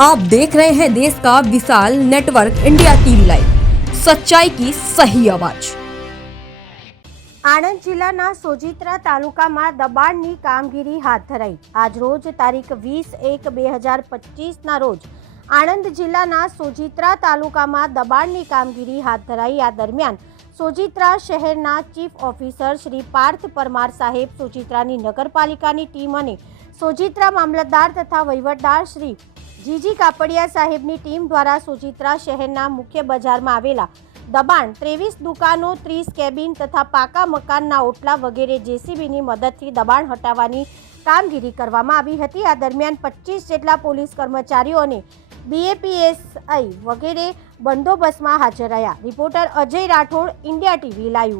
आप देख रहे हैं देश का विशाल नेटवर्क इंडिया टीवी लाइव सच्चाई की सही आवाज આણંદ જિલ્લાના સોજિત્રા તાલુકામાં દબાણની કામગીરી હાથ ધરાઈ આજ રોજ તારીખ વીસ એક બે હજાર પચીસના રોજ આણંદ જિલ્લાના સોજિત્રા તાલુકામાં દબાણની કામગીરી હાથ ધરાઈ આ દરમિયાન સોજિત્રા શહેરના ચીફ ઓફિસર શ્રી પાર્થ પરમાર સાહેબ સોજિત્રાની નગરપાલિકાની ટીમ અને સોજિત્રા મામલતદાર તથા વહીવટદાર શ્રી જીજી કાપડિયા સાહેબની ટીમ દ્વારા સુચિત્રા શહેરના મુખ્ય બજારમાં આવેલા દબાણ, ત્રેવીસ દુકાનો, ત્રીસ કેબિન તથા પાકા મકાનના ઓટલા વગેરે જેસીબીની મદદથી દબાણ હટાવવાની કામગીરી કરવામાં આવી હતી. આ દરમિયાન પચીસ જેટલા પોલીસ કર્મચારીઓ અને બીએપીએસઆઈ વગેરે બંદોબસ્તમાં હાજર રહ્યા. Reporter Ajay Rathod, India TV, live.